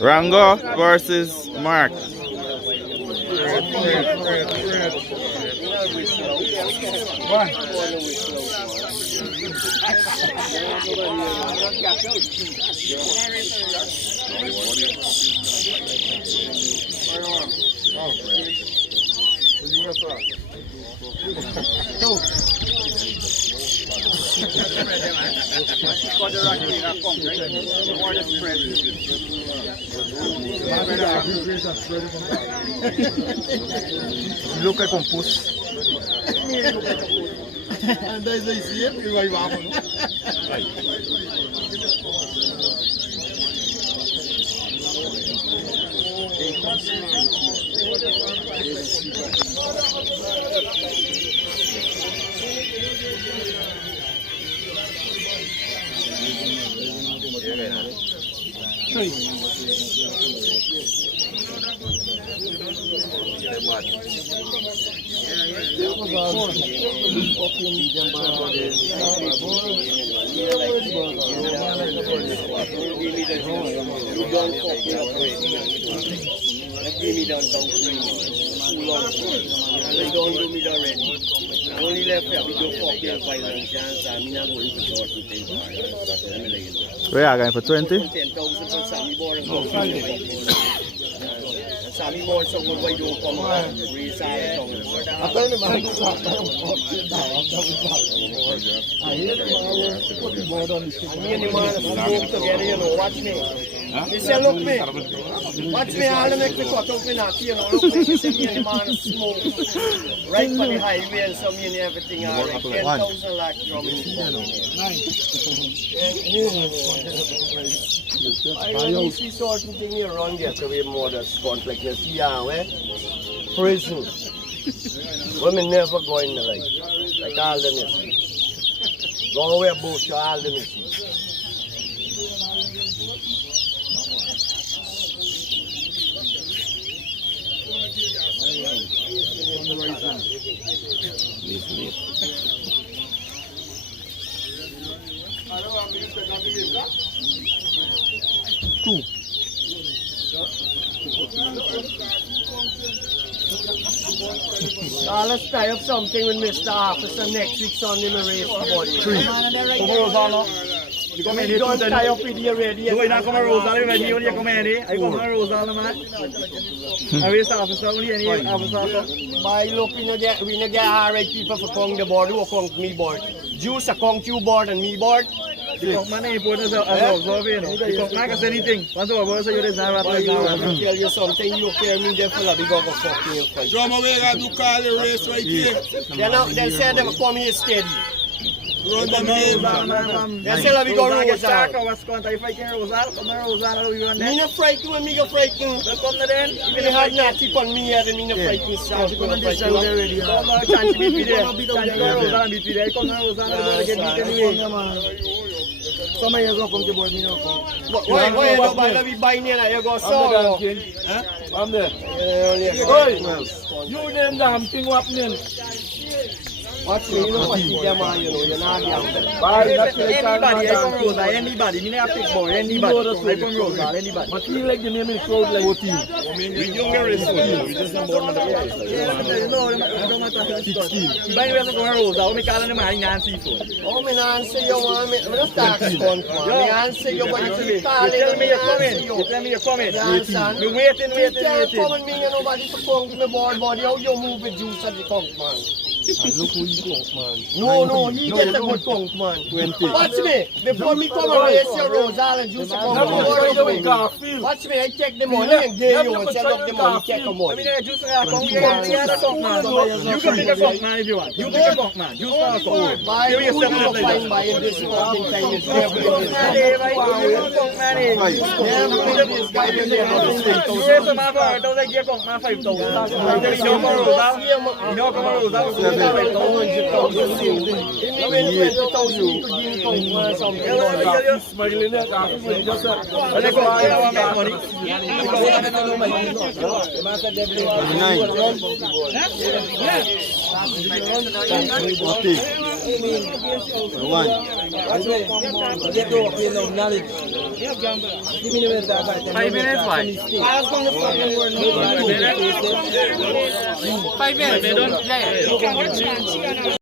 Rango versus Mark. Look like compost. And there's a zip, you are only left here with your fucking violence chance and I'm not going to sort of things. We are going for 20. 10,000 for Sammy Board and Sammy Board someone why you come and reside from I tell you, man, I hear the man put the board on the ship. me and the man smoke together, you know, watch me. They say, look me, watch me, I'll make the cut off in that, you know, look me, see me and the man smoke. Right for the highway and some and everything, all right, 10,000 lakh from I don't see certain thing here around get away more than conflict. You see how, prison. Women never go in the life. Like all them you see. Go away bush, all them you see. Two. Let's tie up something with Mr. Officer next week Sunday we race the body. Three. You don't tie up with you already. You not come to Rosal when you come here. I come to Rosal, man. I race officer only any officer. By looking we not get alright people for come the board who come me board. Juice a come to board and me board. The man is important as observer. The man can say anything. Once over, so you deserve I tell you something, you care me there for a big of a fucking fight. Drum away, I do call the race right here. They said they will come here steady. Run the game. They say we go Rosal. If I can Rosal, come to Rosal, we want that. Me not frightened when me go frightened. Come to them. Even if I not tip on me, I don't mean to frighten. Come to Rosal, chance to be there. Chance to Rosal and be there. Come to Rosal, get beat anyway. Some of you go come to board, me not come. Why you don't buy me buying here? You go so. I'm there. You name damn thing happening. Watch me, you know what you them are, you know, you're not Anybody, I come Rosal, anybody. Me not pick boy, anybody. I come Rosal, anybody. But feel like the name is crowd like 14. We don't get responsible. We just not born on the place. No, it don't matter. 16. By the way, I come Rosal. We call them man Nancy for. Oh, me answer you, man. Me not tax fund, man. Me answer you, but you call tell me you're coming. You tell me you're coming. You waiting. You tell me and nobody to come to me board body. How you move with juice at the conk, man? Look who you conk, man. No, he gets a good conk, man. 20. Watch me. Before me come and race your Rosal and juice a conk. Watch me, I take the money and give you and sell up the money, take the money. You can pick a conk, man, if you want. You pick a conk, man. Juice for a conk. Buy who you go find by in this fucking time. It's never in this guy. This guy will never You raise a man for 1,000, I give a conk, man 5,000. You know come on Rosal? You know come on Rosal? 20,000. Smuggling it, just One. That's why you get to work with enough knowledge. 5 minutes, why? 5 minutes. They don't play.